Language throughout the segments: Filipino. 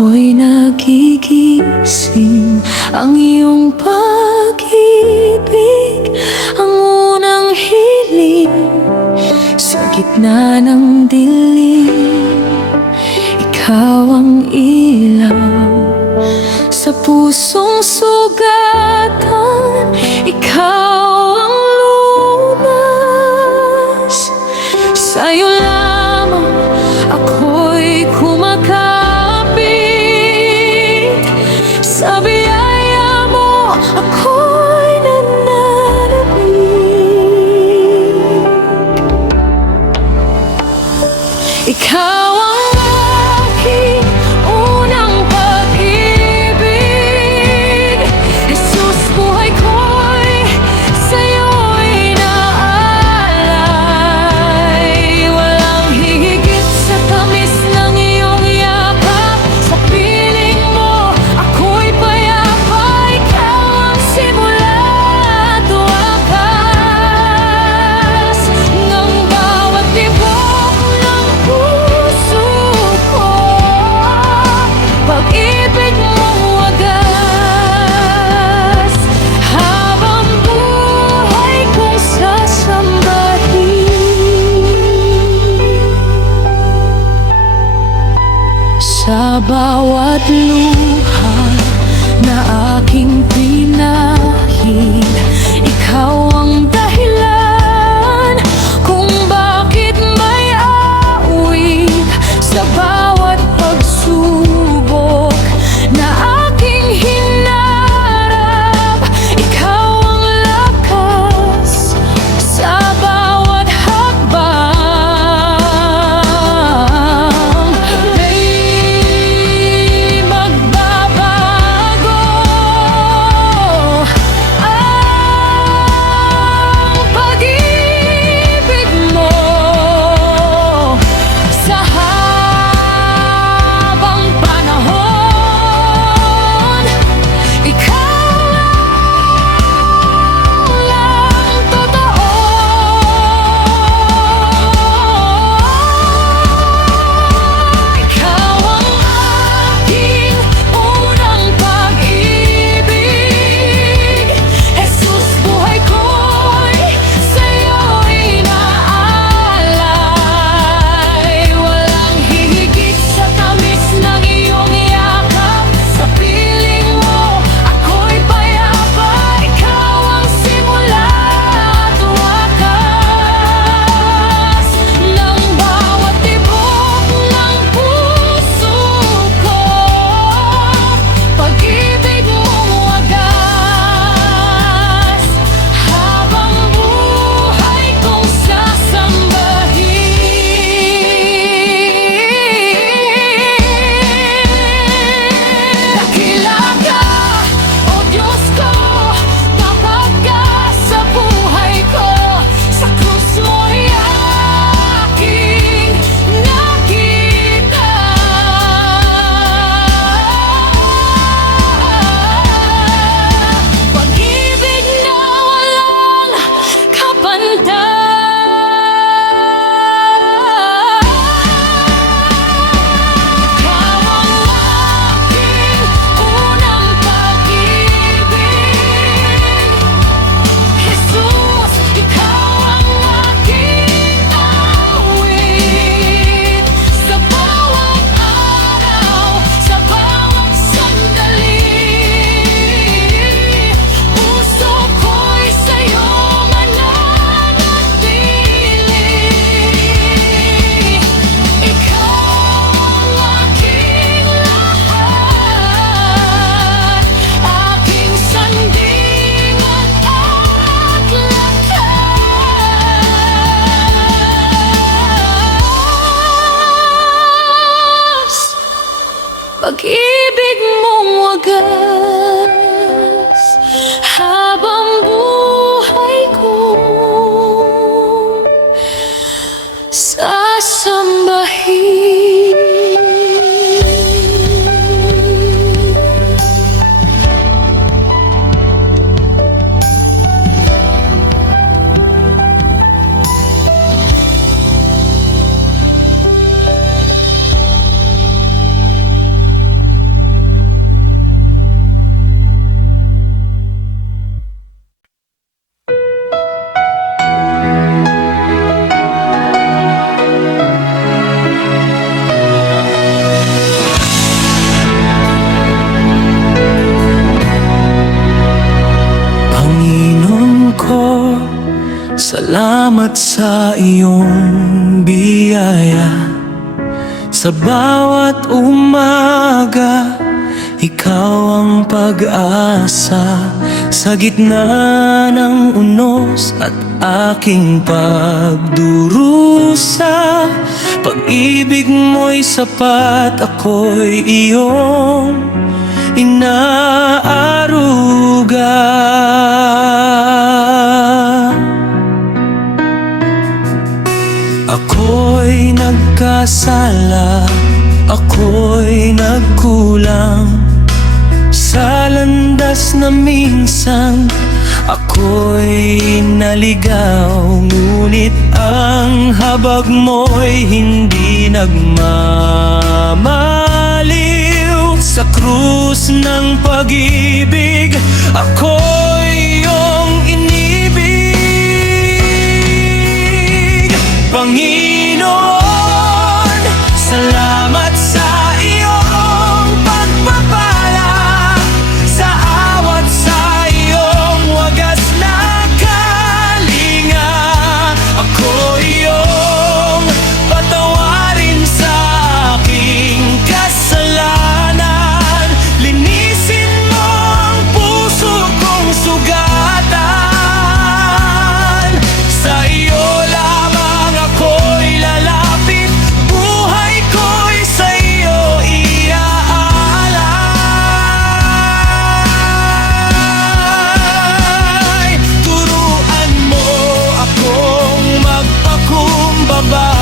ako'y nagigising. Ang iyong pag-ibig ang unang hiling. Sa gitna ng dilim, ikaw ang ilaw. Sa pusong sugatan, ikaw ang lunas. Sa'yo lamang ako'y kumakapit. Sa biyaya mo ako'y nananabik. Ikaw ang aking unang pag-ibig. Jesus, buhay ko'y sa'yo'y naalay. Walang hihigit sa tamis ng iyong yakap. Sa piling mo ako'y payapa. Ikaw ang simula at wakas ng bawat tibok ng puso ko. Pag-ibig mong wagas, habang buhay kong sasambahin. Sa bawat luha na aking pinahid, ikaw ang dahilan kung bakit may awit. Sa bawat pagsubok na aking hinarap, ikaw ang lakas. Sa bawat hakbang may magbabago. Ang pag-ibig mo sa habang panahon, ikaw lang totoo. Ikaw ang aking unang pag-ibig. Jesus, buhay ko'y sa'yo'y naalay. Walang hihigit sa tamis ng iyong yakap. Sa piling mo ako'y payapa. Ikaw ang simula at wakas ng bawat tibok ng puso ko. Pag-ibig mong wagas, habang buhay kong sasambahin. Dakila ka, O Diyos ko, tapat ka sa buhay ko. Sa krus mo'y aking nakita. Pag-ibig na walang kapantay. Ikaw ang aking unang pag-ibig. Jesus, ikaw ang aking awit. Sa bawat araw, sa bawat sandali, puso ko'y sa'yo mananatili. Ikaw ang aking lahat, aking sandigan at lakas. Pag-ibig mong wagas, habang buhay kong sasambahin. Salamat sa iyong biyaya. Sa bawat umaga, ikaw ang pag-asa. Sa gitna ng unos at aking pagdurusa, pag-ibig mo'y sapat, ako'y iyong inaaruga. Ako'y nagkasala, ako'y nagkulang sa landas na minsan ako'y naligaw. Ngunit ang habag mo'y hindi nagmamaliw. Sa krus ng pag-ibig, ako'y iyong inibig. Panginoon, salamat sa iyong pagpapala. Sa awat sa iyong wagas na kalinga, ako iyong patawarin sa aking kasalanan. Linisin mo ang puso kong sugatan. Sa iyo lamang ako'y lalapit, buhay ko'y sa iyo iaalay. Turuan mo akong magpakumbaba,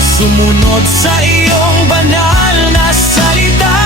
sumunod sa iyong banal na salita.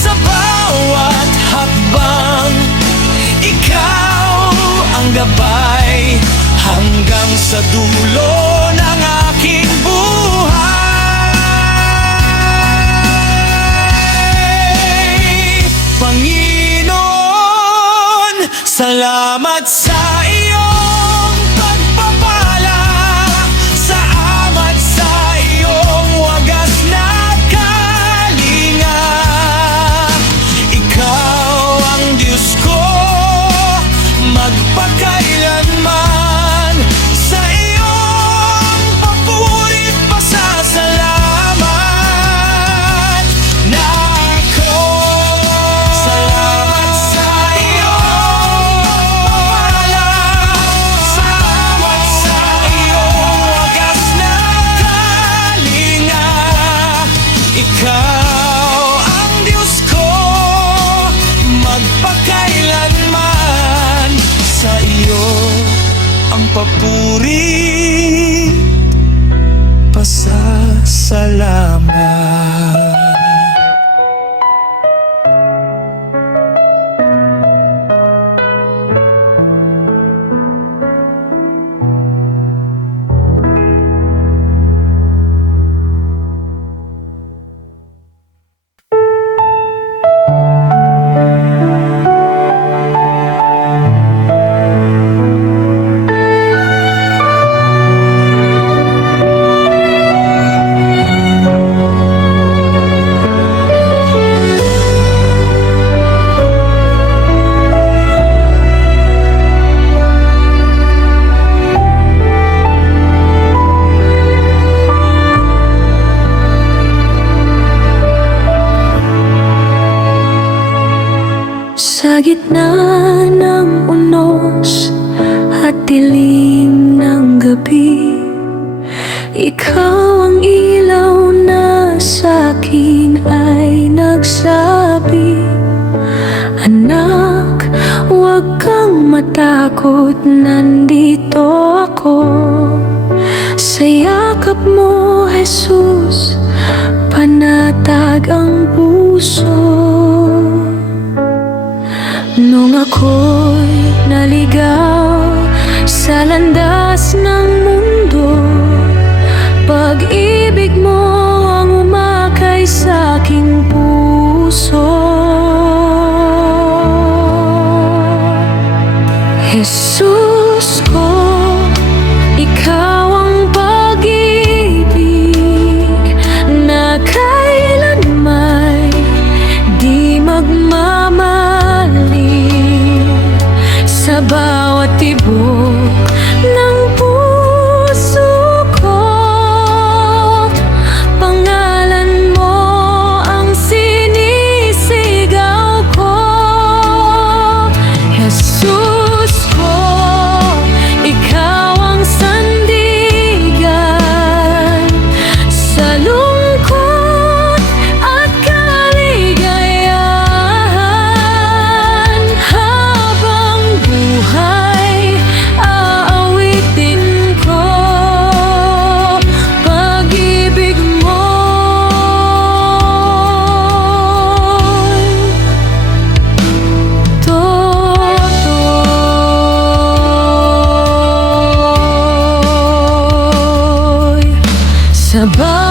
Sa bawat hakbang, ikaw ang gabay, hanggang sa dulo ng aking buhay. Panginoon, salamat sa iyong pagpapala. Sa amat sa iyong wagas na kalinga, ikaw ang Diyos ko magpakailanman. Sa iyong papurit pasasalamat na ako. Salamat sa iyong pagpapala. Sa awat sa iyong wagas na kalinga, ikaw ang Diyos ko magpakailanman. Sa iyo ang papuri, pasasalamat. Sa gitna ng unos at dilim ng gabi, ikaw ang ilaw na sa'kin ay nagsabi, anak, huwag kang matakot, nandito ako. Sa yakap mo, Jesus, panatag ang puso. Nung ako'y naligaw sa landas ng mundo, pag-ibig mo ang umakay sa aking puso. Jesus ko, ikaw ang pag-ibig na kailanman di magmamali. Sa bawat